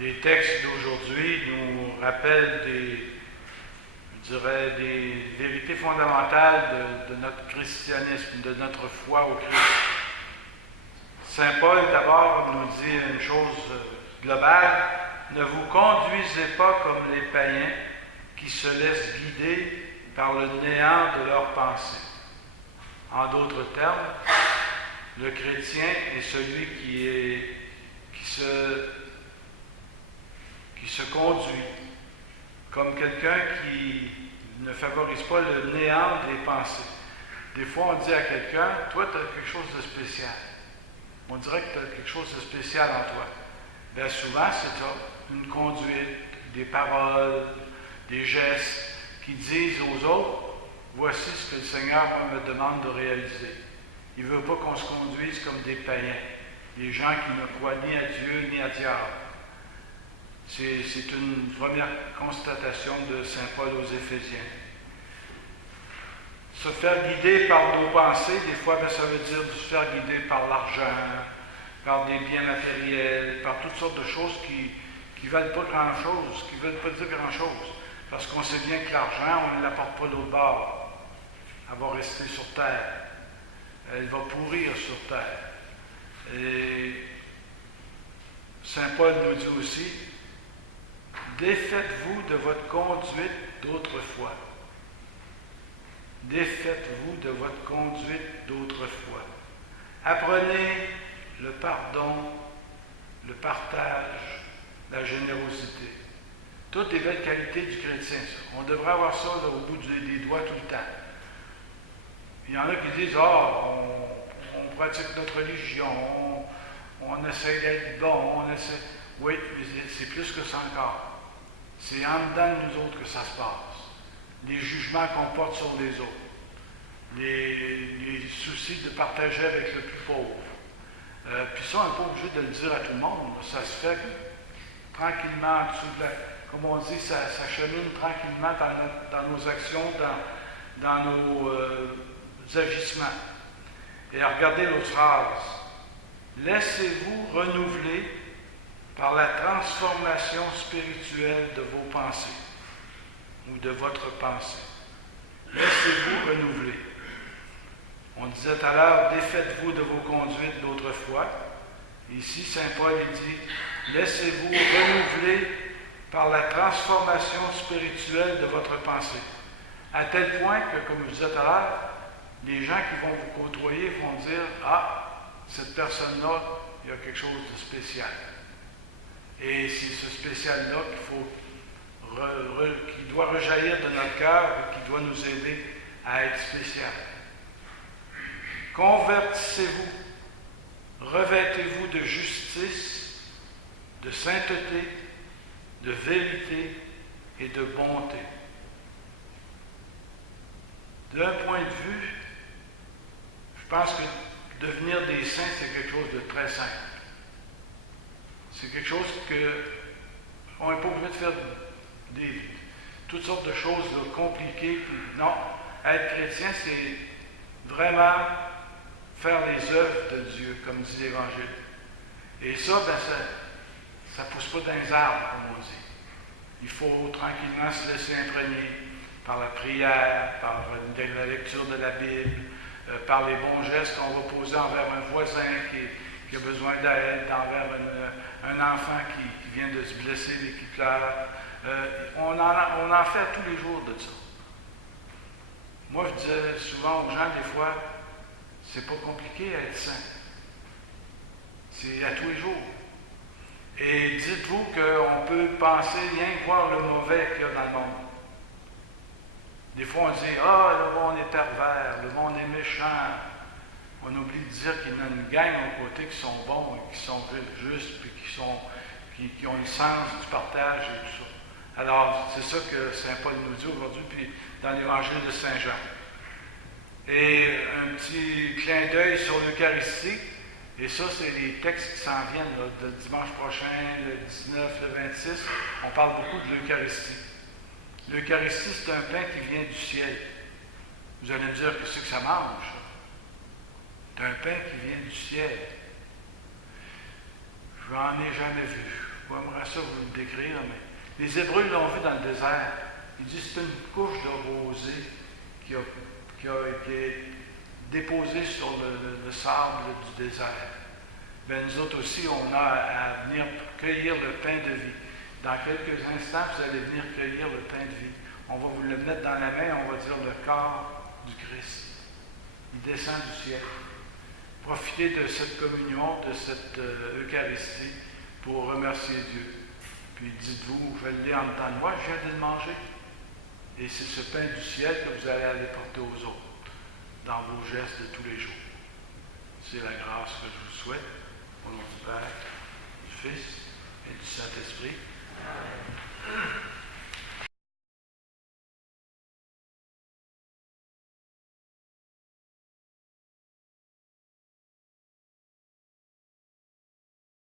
Les textes d'aujourd'hui nous rappellent des vérités fondamentales de notre christianisme, de notre foi au Christ. Saint Paul, d'abord, nous dit une chose globale: ne vous conduisez pas comme les païens qui se laissent guider par le néant de leurs pensées. En d'autres termes, le chrétien est celui qui se conduit comme quelqu'un qui ne favorise pas le néant des pensées. Des fois, on dit à quelqu'un: toi, tu as quelque chose de spécial. On dirait que tu as quelque chose de spécial en toi. Bien souvent, c'est ça, une conduite, des paroles, des gestes qui disent aux autres: voici ce que le Seigneur me demande de réaliser. Il ne veut pas qu'on se conduise comme des païens, des gens qui ne croient ni à Dieu ni à diable. C'est une première constatation de Saint Paul aux Éphésiens. Se faire guider par nos pensées, des fois, ça veut dire se faire guider par l'argent, par des biens matériels, par toutes sortes de choses qui ne valent pas grand-chose, qui ne veulent pas dire grand-chose. Parce qu'on sait bien que l'argent, on ne l'apporte pas de l'autre bord. Elle va rester sur terre. Elle va pourrir sur terre. Et Saint Paul nous dit aussi: défaites-vous de votre conduite d'autrefois. Défaites-vous de votre conduite d'autrefois. Apprenez le pardon, le partage, la générosité. Toutes les belles qualités du chrétien, ça. On devrait avoir ça là, au bout des doigts tout le temps. Il y en a qui disent: on pratique notre religion, on essaie d'être bon, on essaie. Oui, mais c'est plus que ça encore. C'est en dedans de nous autres que ça se passe. Les jugements qu'on porte sur les autres, les soucis de partager avec le plus pauvre. Puis ça, on n'est pas obligé de le dire à tout le monde. Ça se fait tranquillement, en dessous de comme on dit, ça chemine tranquillement dans nos actions, dans nos agissements. Et regardez l'autre phrase: laissez-vous renouveler par la transformation spirituelle de vos pensées, ou de votre pensée. Laissez-vous renouveler. On disait tout à l'heure: défaites-vous de vos conduites d'autrefois. Ici, Saint Paul dit: laissez-vous renouveler par la transformation spirituelle de votre pensée. À tel point que, comme je disais tout à l'heure, les gens qui vont vous côtoyer vont dire: ah, cette personne-là, il y a quelque chose de spécial. Et c'est ce spécial-là qui doit rejaillir de notre cœur et qui doit nous aider à être spécial. Convertissez-vous, revêtez-vous de justice, de sainteté, de vérité et de bonté. D'un point de vue, je pense que devenir des saints, c'est quelque chose de très simple. C'est quelque chose on n'est pas obligé de faire toutes sortes de choses compliquées. Non, être chrétien, c'est vraiment faire les œuvres de Dieu, comme dit l'Évangile. Et ça, ça ne pousse pas dans les arbres, comme on dit. Il faut tranquillement se laisser imprégner par la prière, par la lecture de la Bible, par les bons gestes qu'on va poser envers un voisin qui a besoin d'aide, envers un enfant qui vient de se blesser et qui pleure. On en fait tous les jours de ça. Moi, je disais souvent aux gens, des fois, c'est pas compliqué à être saint. C'est à tous les jours. Et dites-vous qu'on peut penser rien que voir le mauvais qu'il y a dans le monde. Des fois, on dit: ah, le monde est pervers, le monde est méchant. On oublie de dire qu'il y en a une gang à côté qui sont bons, et qui sont justes, puis qui ont le sens du partage et tout ça. Alors, c'est ça que Saint Paul nous dit aujourd'hui, puis dans l'Évangile de Saint Jean. Et un petit clin d'œil sur l'Eucharistie. Et ça, c'est les textes qui s'en viennent là, le dimanche prochain, le 19, le 26. On parle beaucoup de l'Eucharistie. L'Eucharistie, c'est un pain qui vient du ciel. Vous allez me dire: qu'est-ce que ça mange, ça? C'est un pain qui vient du ciel. Je n'en ai jamais vu. j'aimerais ça vous le décrire, mais les Hébreux l'ont vu dans le désert. Ils disent que c'est une couche de rosée qui a été déposée sur le sable du désert. Bien, nous autres aussi, on a à venir cueillir le pain de vie. Dans quelques instants, vous allez venir cueillir le pain de vie. On va vous le mettre dans la main, on va dire le corps du Christ. Il descend du ciel. Profitez de cette communion, de cette Eucharistie pour remercier Dieu. Puis dites-vous, je l'ai en temps de moi, je viens de le manger. Et c'est ce pain du ciel que vous allez aller porter aux autres dans vos gestes de tous les jours. C'est la grâce que je vous souhaite. Au nom du Père, du Fils et du Saint-Esprit. Amen.